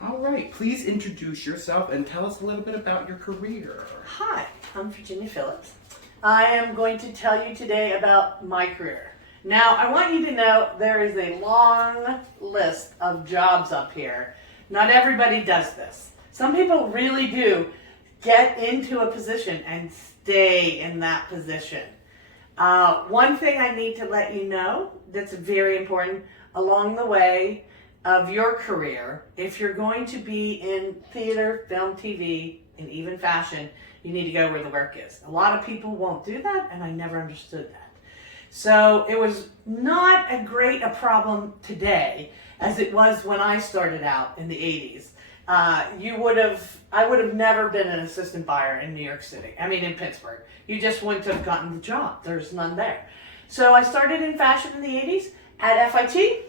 All right, please introduce yourself and tell us a little bit about your career. Hi, I'm Virginia Phillips. I am going to tell you today about my career. Now, I want you to know there is a long list of jobs up here. Not everybody does this. Some people really do get into a position and stay in that position. One thing I need to let you know that's very important along the way of your career, if you're going to be in theater, film, TV, and even fashion, you need to go where the work is. A lot of people won't do that, and I never understood that. So it was not a problem today as it was when I started out in the 80s. I would have never been an assistant buyer in New York City. I mean, in Pittsburgh. You just wouldn't have gotten the job. There's none there. So I started in fashion in the 80s at FIT.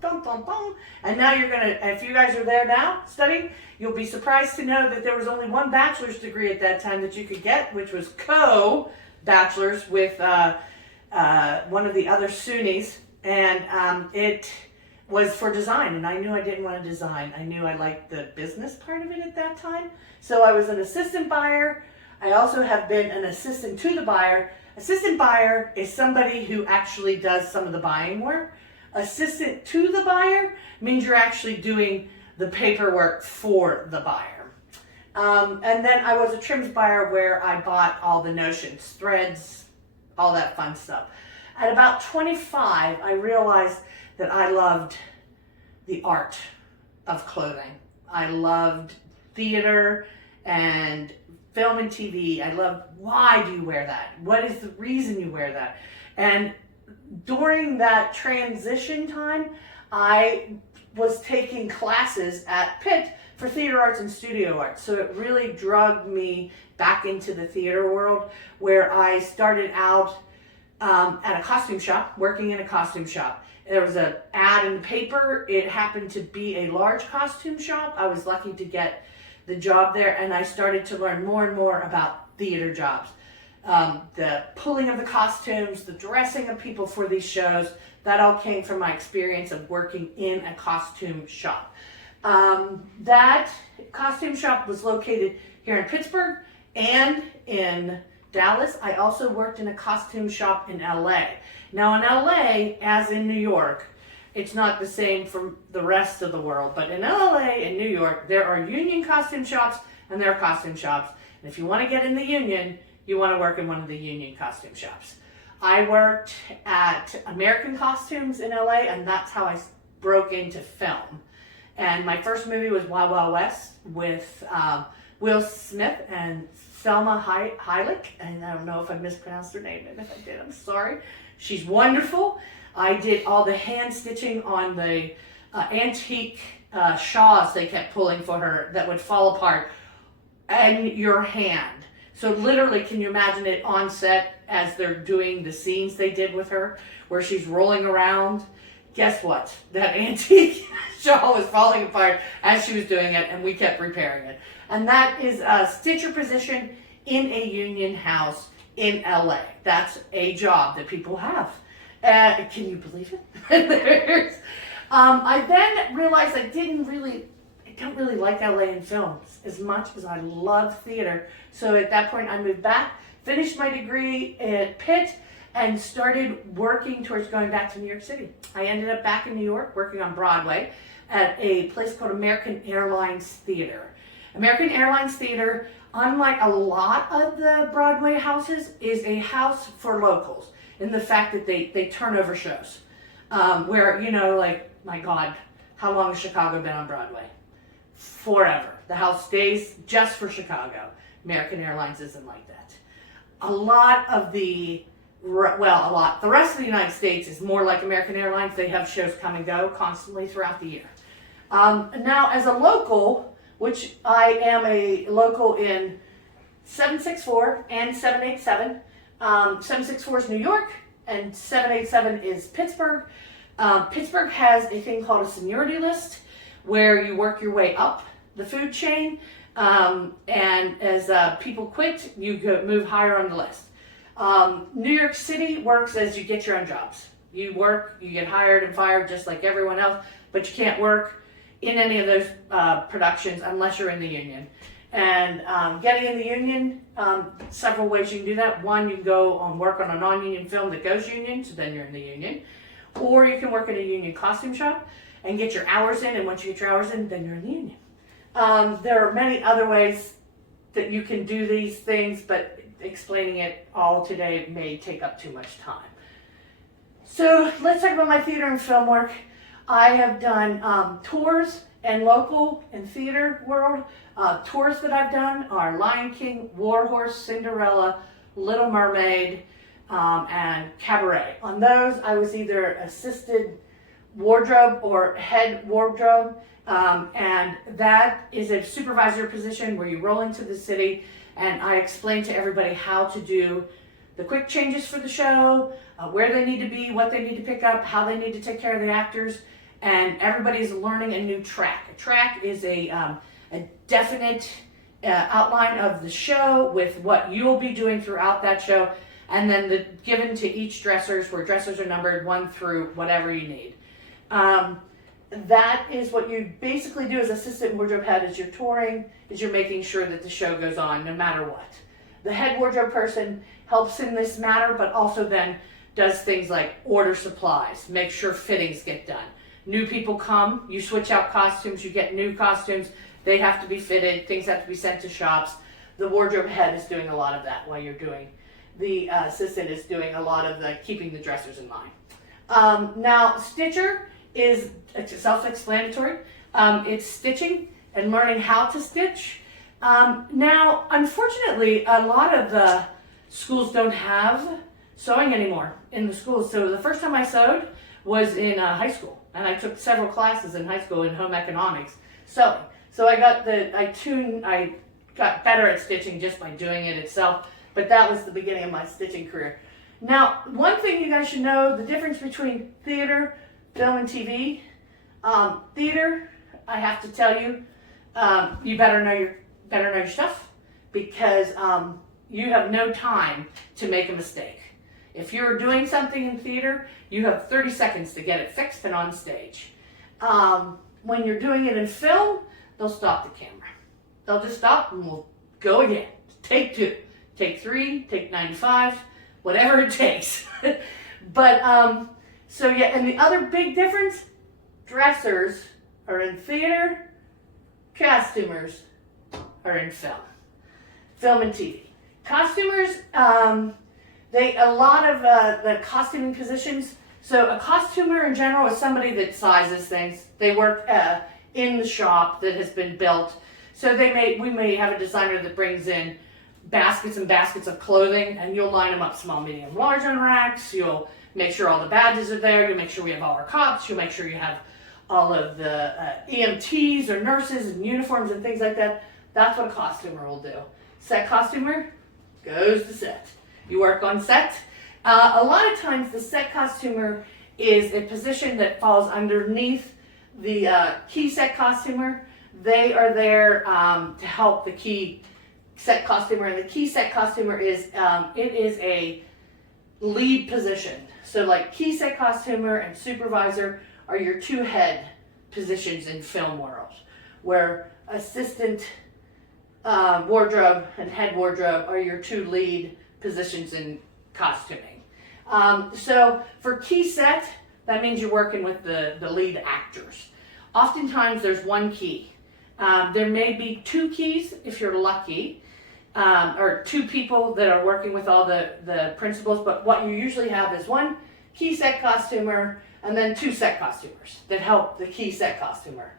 Dun, dun, dun. And now if you guys are there now studying, you'll be surprised to know that there was only one bachelor's degree at that time that you could get, which was co-bachelor's with one of the other SUNYs. And it was for design, and I knew I didn't want to design. I knew I liked the business part of it at that time. So I was an assistant buyer. I also have been an assistant to the buyer. Assistant buyer is somebody who actually does some of the buying work. Assistant to the buyer means you're actually doing the paperwork for the buyer. And then I was a trims buyer where I bought all the notions, threads, all that fun stuff. At about 25, I realized that I loved the art of clothing. I loved theater and film and TV. I loved, why do you wear that? What is the reason you wear that? And during that transition time, I was taking classes at Pitt for theater arts and studio arts. So it really drugged me back into the theater world, where I started out at a costume shop, working in a costume shop. There was an ad in the paper. It happened to be a large costume shop. I was lucky to get the job there, and I started to learn more and more about theater jobs. The pulling of the costumes, the dressing of people for these shows, that all came from my experience of working in a costume shop. That costume shop was located here in Pittsburgh and in Dallas. I also worked in a costume shop in LA. Now in LA, as in New York, it's not the same from the rest of the world, but in LA and New York, there are union costume shops and there are costume shops. And if you want to get in the union, you want to work in one of the union costume shops. I worked at American Costumes in LA, and that's how I broke into film. And my first movie was Wild Wild West with Will Smith and Selma Hayek, and I don't know if I mispronounced her name, and if I did, I'm sorry. She's wonderful. I did all the hand stitching on the antique shawls they kept pulling for her that would fall apart in your hand. So literally, can you imagine it on set as they're doing the scenes they did with her, where she's rolling around? Guess what? That antique shawl was falling apart as she was doing it, and we kept repairing it. And that is a stitcher position in a union house in LA. That's a job that people have. Can you believe it? I then realized I don't really like LA in films as much as I love theater. So at that point I moved back, finished my degree at Pitt, and started working towards going back to New York City. I ended up back in New York working on Broadway at a place called American Airlines Theater. American Airlines Theater, unlike a lot of the Broadway houses, is a house for locals in the fact that they turn over shows. Where, like, my God, how long has Chicago been on Broadway? Forever. The house stays just for Chicago. American Airlines isn't like that. The rest of the United States is more like American Airlines. They have shows come and go constantly throughout the year. Now, as a local, which I am a local in 764 and 787. 764 is New York, and 787 is Pittsburgh. Pittsburgh has a thing called a seniority list, where you work your way up the food chain, and as people quit, you move higher on the list. New York City works as you get your own jobs. You work, you get hired and fired just like everyone else, but you can't work in any of those productions unless you're in the union. And getting in the union, several ways you can do that. One, you can go and work on a non-union film that goes union, so then you're in the union. Or you can work in a union costume shop and get your hours in, and once you get your hours in, then you're in the union. There are many other ways that you can do these things, but explaining it all today may take up too much time. So let's talk about my theater and film work. I have done tours and local and theater world. Tours that I've done are Lion King, War Horse, Cinderella, Little Mermaid, and Cabaret. On those, I was either assisted wardrobe or head wardrobe, and that is a supervisor position where you roll into the city and I explain to everybody how to do the quick changes for the show, where they need to be, what they need to pick up, how they need to take care of the actors, and everybody's learning a new track. A track is a definite outline of the show with what you'll be doing throughout that show, and then given to each dressers, where dressers are numbered 1 through whatever you need. That is what you basically do as assistant wardrobe head as you're touring, is you're making sure that the show goes on no matter what. The head wardrobe person helps in this matter, but also then does things like order supplies, make sure fittings get done. New people come, you switch out costumes, you get new costumes, they have to be fitted, things have to be sent to shops. The wardrobe head is doing a lot of that while you're doing. The assistant is doing a lot of the keeping the dressers in line. Now, stitcher is self-explanatory. It's stitching and learning how to stitch. Now, unfortunately, a lot of the schools don't have sewing anymore in the schools. So the first time I sewed was in high school, and I took several classes in high school in home economics sewing. So I got better at stitching just by doing it itself, but that was the beginning of my stitching career. Now, one thing you guys should know, the difference between theater, film, and TV. Theater, I have to tell you, you better know your stuff, because you have no time to make a mistake. If you're doing something in theater, you have 30 seconds to get it fixed and on stage. When you're doing it in film, they'll stop the camera. They'll just stop and we'll go again. Take 2, take 3, take 95, whatever it takes. But, so yeah, and the other big difference, dressers are in theater, costumers are in film. Film and TV. Costumers, a lot of the costuming positions, so a costumer in general is somebody that sizes things. They work in the shop that has been built. So we may have a designer that brings in baskets and baskets of clothing, and you'll line them up small, medium, large on racks. You'll make sure all the badges are there. You'll make sure we have all our cops. You'll make sure you have all of the EMTs or nurses and uniforms and things like that. That's what a costumer will do. Set costumer goes to set. You work on set. A lot of times the set costumer is a position that falls underneath the key set costumer. They are there to help the key set costumer, and the key set costumer is it is a lead position. So like key set costumer and supervisor are your 2 head positions in film world, where assistant wardrobe and head wardrobe are your 2 lead positions in costuming. So for key set, that means you're working with the lead actors. Oftentimes there's 1 key. There may be 2 keys if you're lucky, or 2 people that are working with all the principals, but what you usually have is 1 key set costumer and then 2 set costumers that help the key set costumer.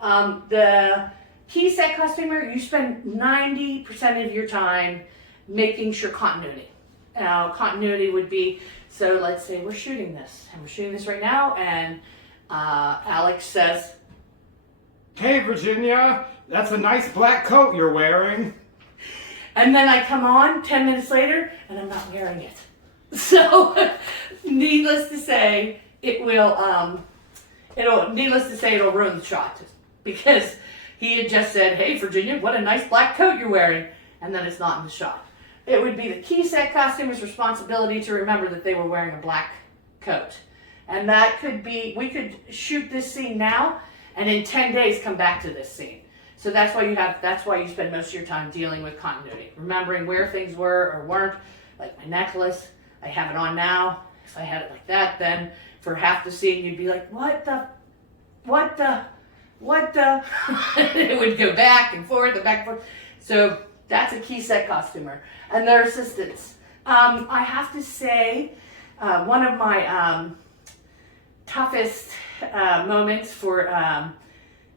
The key set costumer, you spend 90% of your time making sure continuity. Now, continuity would be, so let's say we're shooting this, and we're shooting this right now, and Alex says, Hey, Virginia, that's a nice black coat you're wearing. and then I come on 10 minutes later, and I'm not wearing it. So, needless to say, it'll ruin the shot, because he had just said, hey, Virginia, what a nice black coat you're wearing, and then it's not in the shot. It would be the key set costumer's responsibility to remember that they were wearing a black coat. And that could be, we could shoot this scene now, and in 10 days come back to this scene. So that's why you spend most of your time dealing with continuity, remembering where things were or weren't. Like my necklace, I have it on now. If I had it like that, then for half the scene you'd be like, what the? It would go back and forth and back and forth. So that's a key set costumer, and their assistants. I have to say, one of my toughest moments for wait,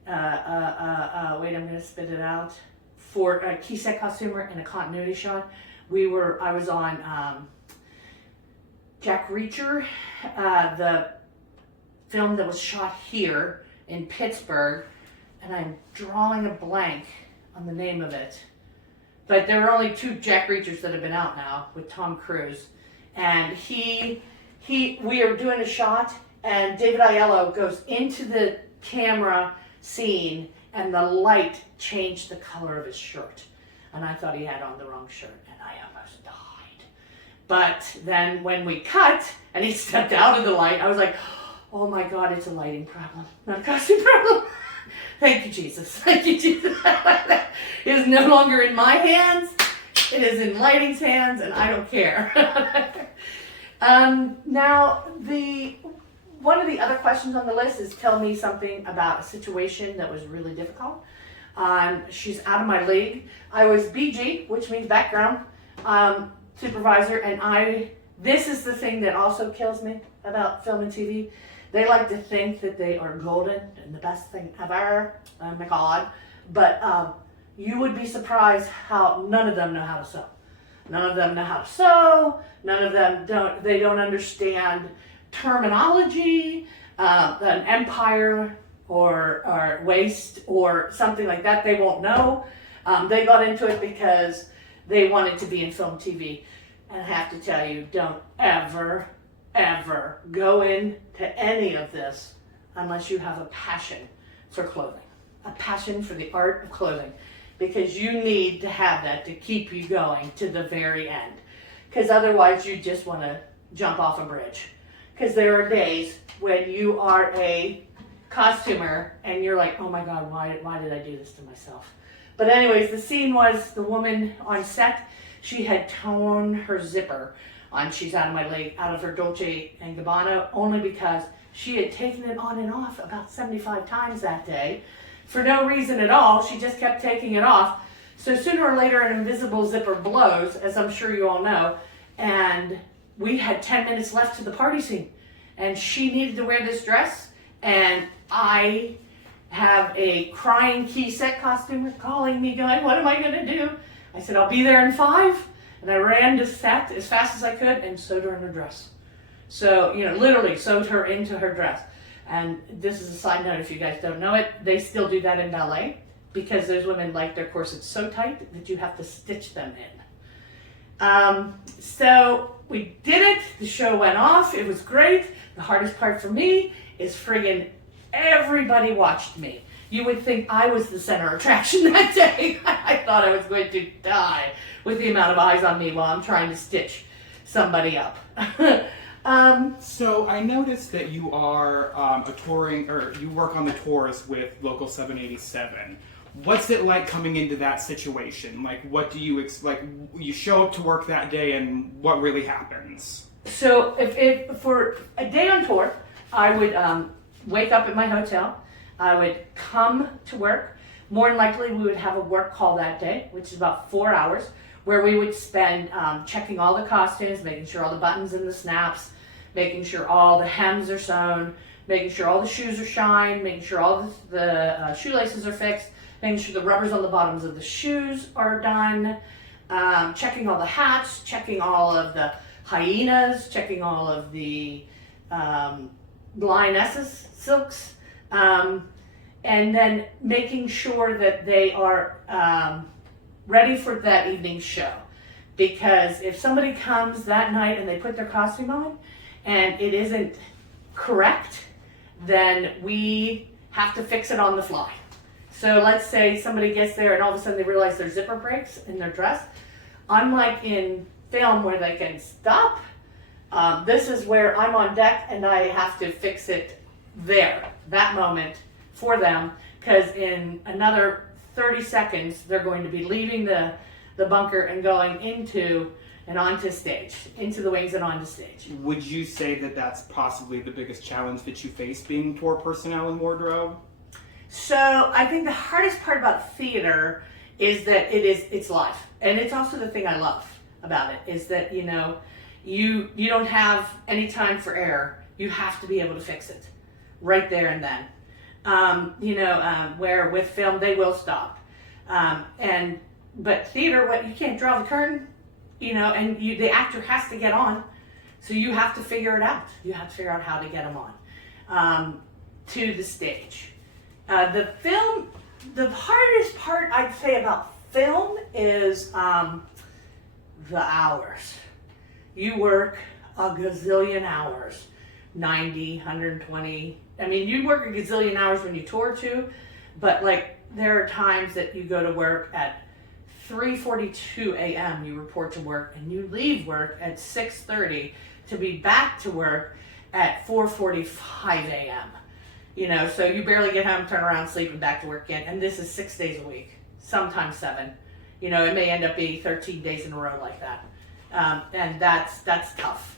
I'm going to spit it out. For a key set costumer in a continuity shot, I was on Jack Reacher, the film that was shot here in Pittsburgh, and I'm drawing a blank on the name of it. But there are only 2 Jack Reachers that have been out now with Tom Cruise, and we are doing a shot, and David Aiello goes into the camera scene, and the light changed the color of his shirt, and I thought he had on the wrong shirt, and I almost died. But then when we cut, and he stepped out of the light, I was like, oh my God, it's a lighting problem, not a costume problem. Thank you, Jesus. Thank you, Jesus. It is no longer in my hands. It is in lighting's hands, and I don't care. Now, one of the other questions on the list is tell me something about a situation that was really difficult. She's out of my league. I was BG, which means background supervisor, and this is the thing that also kills me about film and TV. They like to think that they are golden and the best thing ever. Oh my God. But you would be surprised how none of them know how to sew. None of them know how to sew. None of them don't understand terminology, an empire or waist or something like that. They won't know. They got into it because they wanted to be in film TV. And I have to tell you, don't ever go into any of this unless you have a passion for clothing, a passion for the art of clothing, because you need to have that to keep you going to the very end, because otherwise you just want to jump off a bridge, because there are days when you are a costumer and you're like, oh my God, why did I do this to myself? But anyways, the scene was the woman on set, she had torn her zipper on She's Out of My League, out of her Dolce & Gabbana, only because she had taken it on and off about 75 times that day. For no reason at all, she just kept taking it off. So sooner or later, an invisible zipper blows, as I'm sure you all know, and we had 10 minutes left to the party scene. And she needed to wear this dress, and I have a crying key set costumer calling me, going, what am I going to do? I said, I'll be there in 5. And I ran to set as fast as I could and sewed her in her dress. So, literally sewed her into her dress. And this is a side note if you guys don't know it, they still do that in ballet because those women like their corsets so tight that you have to stitch them in. So we did it. The show went off. It was great. The hardest part for me is friggin' everybody watched me. You would think I was the center attraction that day. I thought I was going to die with the amount of eyes on me while I'm trying to stitch somebody up. So I noticed that you are you work on the tours with Local 787. What's it like coming into that situation? Like, what do you you show up to work that day, and what really happens? So if for a day on tour, I would wake up at my hotel. I would come to work. More than likely, we would have a work call that day, which is about 4 hours, where we would spend checking all the costumes, making sure all the buttons and the snaps, making sure all the hems are sewn, making sure all the shoes are shined, making sure all the shoelaces are fixed, making sure the rubbers on the bottoms of the shoes are done, checking all the hats, checking all of the hyenas, checking all of the lionesses, silks, and then making sure that they are ready for that evening's show. Because if somebody comes that night and they put their costume on and it isn't correct, then we have to fix it on the fly. So let's say somebody gets there and all of a sudden they realize their zipper breaks in their dress. Unlike in film where they can stop, this is where I'm on deck and I have to fix it there, that moment, for them, because in another 30 seconds, they're going to be leaving the bunker and going into and onto stage, into the wings and onto stage. Would you say that that's possibly the biggest challenge that you face being tour personnel in wardrobe? So I think the hardest part about theater is that it's live, and it's also the thing I love about it is that you don't have any time for error. You have to be able to fix it right there and then. Where with film they will stop, but theater, you can't draw the curtain, and the actor has to get on, so you have to figure it out. You have to figure out how to get them on to the stage. The hardest part I'd say about film is the hours. You work a gazillion hours, 90, 120. I mean, you work a gazillion hours when you tour too, but there are times that you go to work at 3:42 a.m. you report to work, and you leave work at 6:30 to be back to work at 4:45 a.m. So you barely get home, turn around, sleep, and back to work again. And this is 6 days a week, sometimes 7. It may end up being 13 days in a row like that, and that's tough.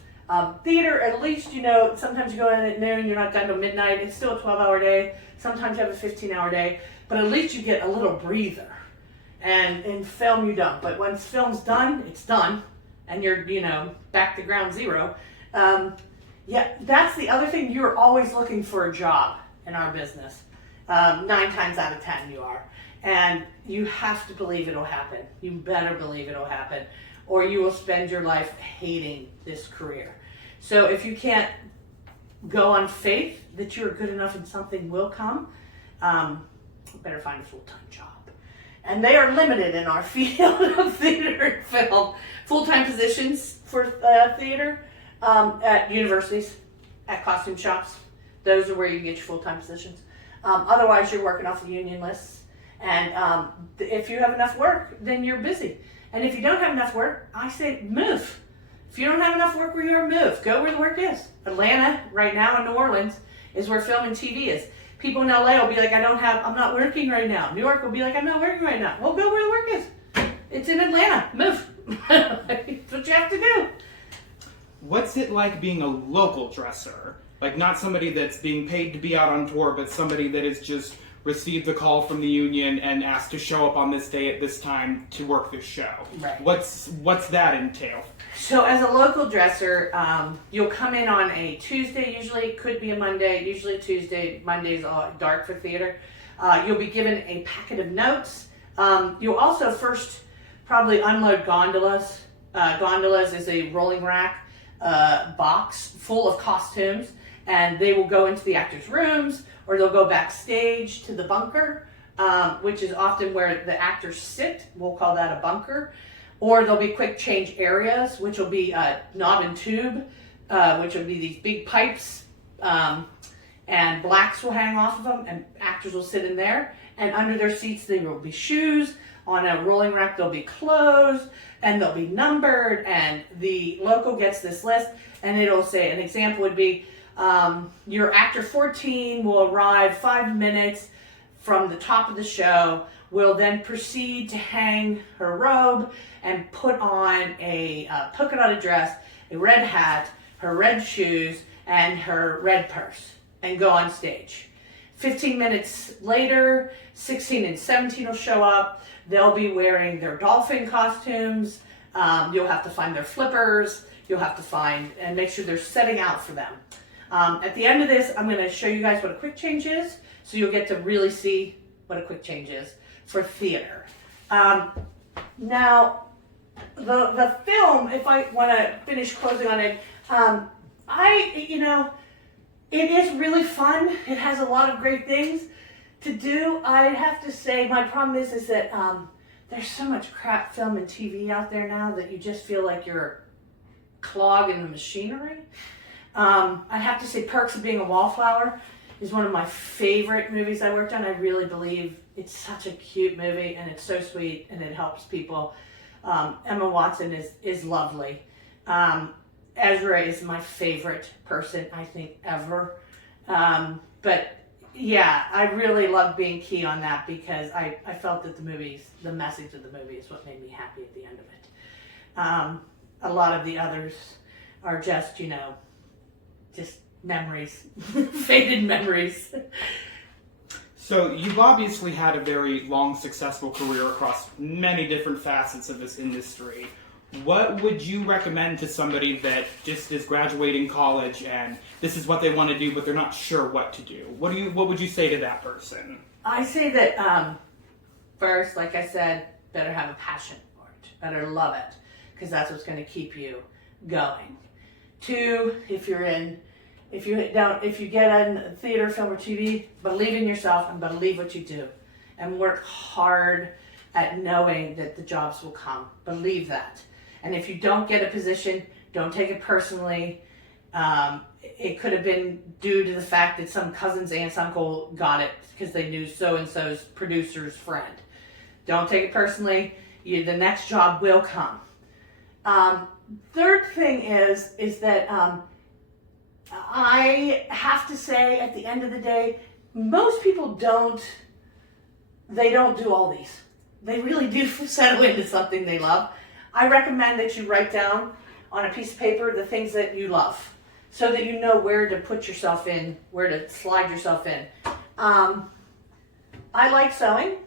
Theater, at least, sometimes you go in at noon, you're not done till midnight. It's still a 12-hour day. Sometimes you have a 15-hour day, but at least you get a little breather. And in film, you don't. But once film's done, it's done, and you're, back to ground zero. That's the other thing. You're always looking for a job in our business. 9 times out of 10 you are. And you have to believe it'll happen. You better believe it'll happen, or you will spend your life hating this career. So if you can't go on faith that you're good enough and something will come, better find a full-time job. And they are limited in our field of theater and film. Full-time positions for theater at universities, at costume shops. Those are where you can get your full-time positions. Otherwise, you're working off the union lists. And if you have enough work, then you're busy. And if you don't have enough work, I say move. If you don't have enough work where you are, move. Go where the work is. Atlanta, right now, and New Orleans is where film and TV is. People in LA will be like, I'm not working right now. New York will be like, I'm not working right now. Well, go where the work is. It's in Atlanta. Move. That's what you have to do. What's it like being a local dresser? Not somebody that's being paid to be out on tour, but somebody that has just received a call from the union and asked to show up on this day at this time to work this show. Right. What's that entail? So as a local dresser, you'll come in on a Tuesday, usually it could be a Monday, usually Tuesday. Monday's all dark for theater. You'll be given a packet of notes. You'll also first probably unload gondolas. Gondolas is a rolling rack box full of costumes, and they will go into the actors' rooms, or they'll go backstage to the bunker, which is often where the actors sit. We'll call that a bunker. Or there'll be quick change areas, which will be knob and tube, which will be these big pipes, and blacks will hang off of them, and actors will sit in there. And under their seats, there will be shoes. On a rolling rack, there'll be clothes, and they'll be numbered. And the local gets this list, and it'll say, an example would be, your actor 14 will arrive 5 minutes from the top of the show, will then proceed to hang her robe and put on a polka dotted dress, a red hat, her red shoes, and her red purse, and go on stage. 15 minutes later, 16 and 17 will show up. They'll be wearing their dolphin costumes. You'll have to find their flippers. You'll have to find and make sure they're setting out for them. At the end of this, I'm going to show you guys what a quick change is, so you'll get to really see what a quick change is for theater. Now, the film, if I want to finish closing on it, it is really fun. It has a lot of great things to do. I have to say, my problem is that there's so much crap film and TV out there now that you just feel like you're clogging the machinery. I have to say, Perks of Being a Wallflower is one of my favorite movies I worked on. I really believe it's such a cute movie, and it's so sweet, and it helps people. Emma Watson is lovely. Ezra is my favorite person, I think, ever. But yeah, I really loved being key on that because I felt that the message of the movie is what made me happy at the end of it. A lot of the others are just, just memories, faded memories. So you've obviously had a very long, successful career across many different facets of this industry. What would you recommend to somebody that just is graduating college and this is what they want to do, but they're not sure what to do? What would you say to that person? I say that first, like I said, better have a passion for it, better love it, because that's what's going to keep you going. Two, if you get in theater, film, or TV, believe in yourself and believe what you do, and work hard at knowing that the jobs will come. Believe that. And if you don't get a position, don't take it personally. It could have been due to the fact that some cousin's aunt's uncle got it because they knew so-and-so's producer's friend. Don't take it personally. The next job will come. Third thing is that I have to say at the end of the day, most people don't do all these. They really do settle into something they love. I recommend that you write down on a piece of paper the things that you love so that you know where to put yourself in, where to slide yourself in. I like sewing.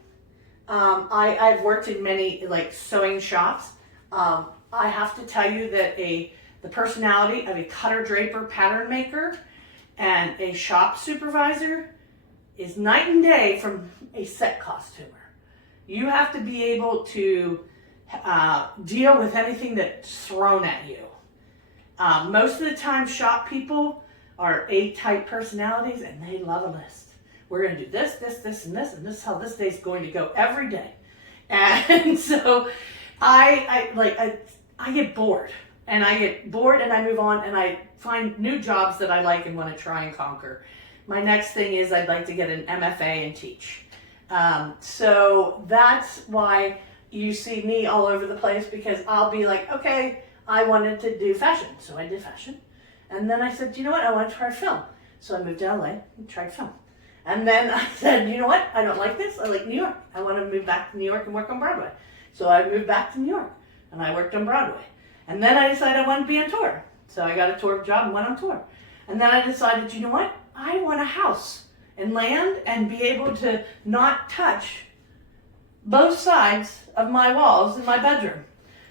I've worked in many sewing shops. I have to tell you that the personality of a cutter, draper, pattern maker and a shop supervisor is night and day from a set costumer. You have to be able to deal with anything that's thrown at you. Most of the time, shop people are A-type personalities, and they love a list. We're going to do this, this, this, and this, and this is how this day's going to go every day. And so I get bored, and I move on, and I find new jobs that I like and want to try and conquer. My next thing is I'd like to get an MFA and teach. So that's why you see me all over the place, because I'll be like, okay, I wanted to do fashion, so I did fashion. And then I said, you know what, I want to try film. So I moved to LA and tried film. And then I said, you know what, I don't like this, I like New York. I want to move back to New York and work on Broadway. So I moved back to New York, and I worked on Broadway. And then I decided I wanted to be on tour. So I got a tour job and went on tour. And then I decided, you know what, I want a house and land and be able to not touch both sides of my walls in my bedroom.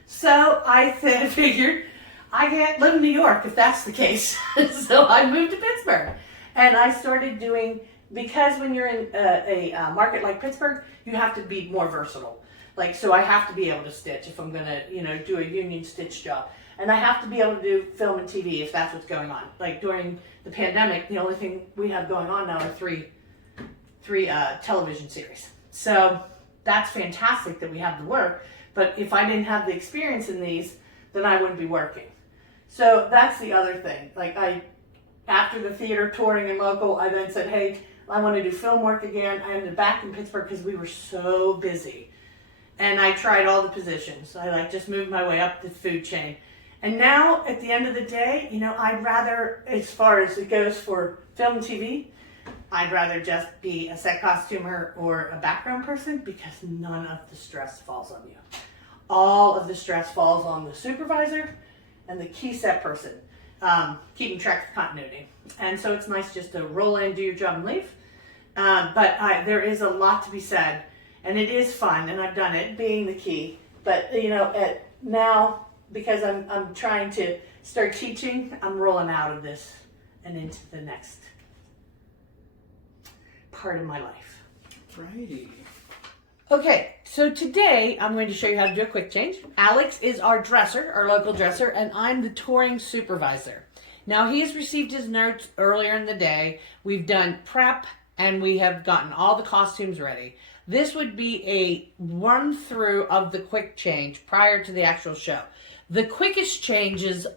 So I figured I can't live in New York if that's the case. So I moved to Pittsburgh, and I started doing, because when you're in a market like Pittsburgh, you have to be more versatile. So I have to be able to stitch if I'm gonna, do a union stitch job. And I have to be able to do film and TV if that's what's going on. During the pandemic, the only thing we have going on now are three television series. So that's fantastic that we have the work, but if I didn't have the experience in these, then I wouldn't be working. So that's the other thing. After the theater touring and local, I then said, hey, I want to do film work again. I ended back in Pittsburgh because we were so busy. And I tried all the positions. I just moved my way up the food chain. And now, at the end of the day, I'd rather, as far as it goes for film and TV, I'd rather just be a set costumer or a background person, because none of the stress falls on you. All of the stress falls on the supervisor and the key set person, keeping track of continuity. And so it's nice just to roll in, do your job, and leave. But there is a lot to be said, and it is fun, and I've done it, being the key. But now, because I'm trying to start teaching, I'm rolling out of this and into the next part of my life. Righty. Okay, so today I'm going to show you how to do a quick change. Alex is our dresser, our local dresser, and I'm the touring supervisor. Now, he has received his notes earlier in the day. We've done prep, and we have gotten all the costumes ready. This would be a run through of the quick change prior to the actual show. The quickest changes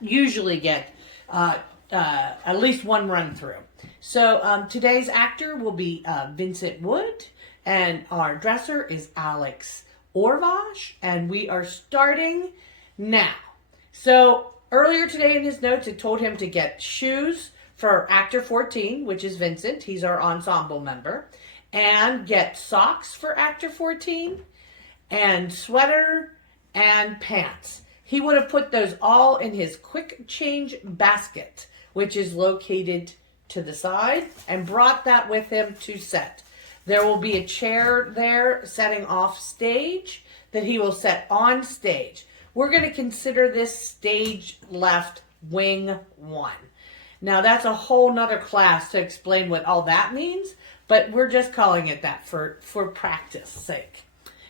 usually get at least one run through. So today's actor will be Vincent Wood, and our dresser is Alex Orvash, and we are starting now. So earlier today in his notes, it told him to get shoes for actor 14, which is Vincent. He's our ensemble member. And get socks for actor 14 and sweater and pants. He would have put those all in his quick change basket, which is located to the side, and brought that with him to set. There will be a chair there setting off stage that he will set on stage. We're going to consider this stage left wing 1. Now that's a whole nother class to explain what all that means, but we're just calling it that for practice sake.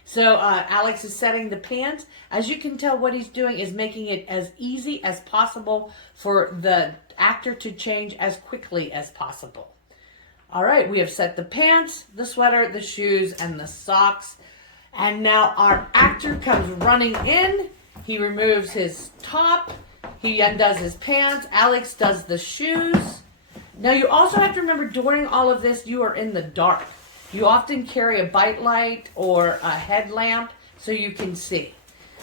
So Alex is setting the pants. As you can tell, what he's doing is making it as easy as possible for the actor to change as quickly as possible. All right, we have set the pants, the sweater, the shoes, and the socks. And now our actor comes running in. He removes his top. He undoes his pants. Alex does the shoes. Now you also have to remember, during all of this, you are in the dark. You often carry a bite light or a headlamp so you can see.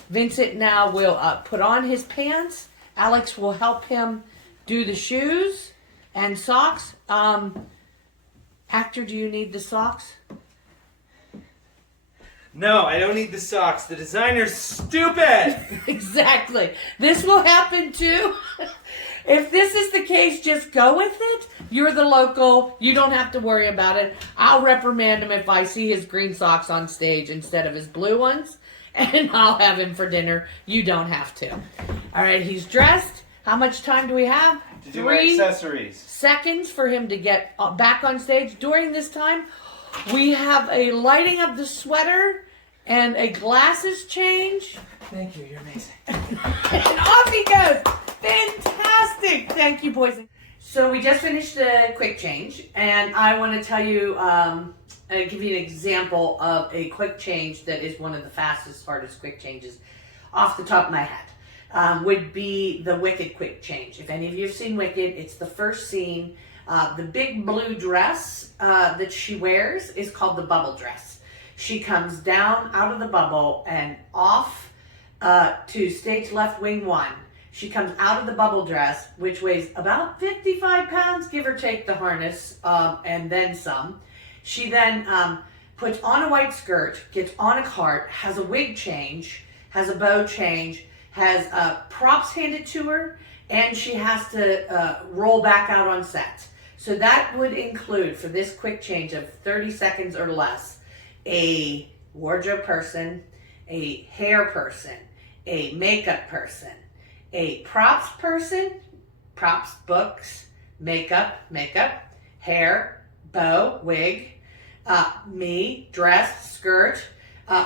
Vincent now will put on his pants. Alex will help him do the shoes and socks. Actor, do you need the socks? No, I don't need the socks. The designer's stupid! Exactly. This will happen too. If this is the case, just go with it. You're the local. You don't have to worry about it. I'll reprimand him if I see his green socks on stage instead of his blue ones. And I'll have him for dinner. You don't have to. All right, he's dressed. How much time do we have? To do my accessories. Seconds for him to get back on stage. During this time, we have a lighting of the sweater and a glasses change. Thank you, you're amazing. And off he goes. Fantastic. Thank you, boys. So we just finished the quick change, and I want to tell you, give you an example of a quick change that is one of the fastest, hardest quick changes off the top of my head. Would be the Wicked quick change. If any of you have seen Wicked, it's the first scene. The big blue dress that she wears is called the bubble dress. She comes down out of the bubble and off to stage left wing 1. She comes out of the bubble dress, which weighs about 55 pounds, give or take the harness, and then some. She then puts on a white skirt, gets on a cart, has a wig change, has a bow change, has props handed to her, and she has to roll back out on set. So that would include, for this quick change of 30 seconds or less, a wardrobe person, a hair person, a makeup person, a props person, props, books, makeup, hair, bow, wig, me, dress, skirt.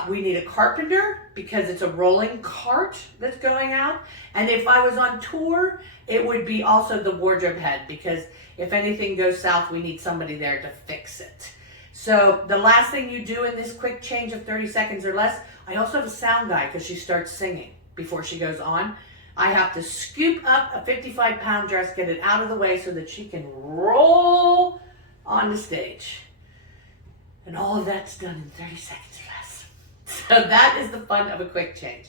We need a carpenter because it's a rolling cart that's going out. And if I was on tour, it would be also the wardrobe head, because if anything goes south, we need somebody there to fix it. So the last thing you do in this quick change of 30 seconds or less, I also have a sound guy because she starts singing before she goes on. I have to scoop up a 55-pound dress, get it out of the way so that she can roll on the stage. And all of that's done in 30 seconds or less. So that is the fun of a quick change.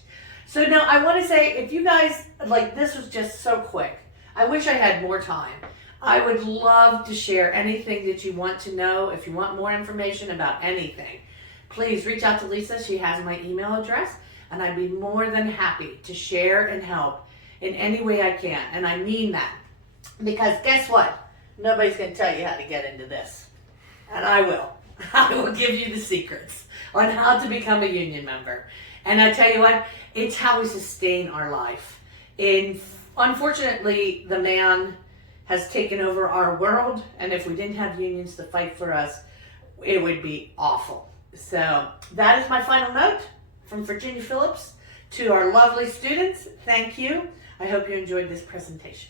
So now I want to say, if you guys, like, this was just so quick. I wish I had more time. I would love to share anything that you want to know. If you want more information about anything, please reach out to Lisa. She has my email address, and I'd be more than happy to share and help in any way I can. And I mean that, because guess what? Nobody's going to tell you how to get into this. And I will. I will give you the secrets on how to become a union member. And I tell you what, it's how we sustain our life. Unfortunately, the man has taken over our world, and if we didn't have unions to fight for us, it would be awful. So that is my final note from Virginia Phillips to our lovely students. Thank you. I hope you enjoyed this presentation.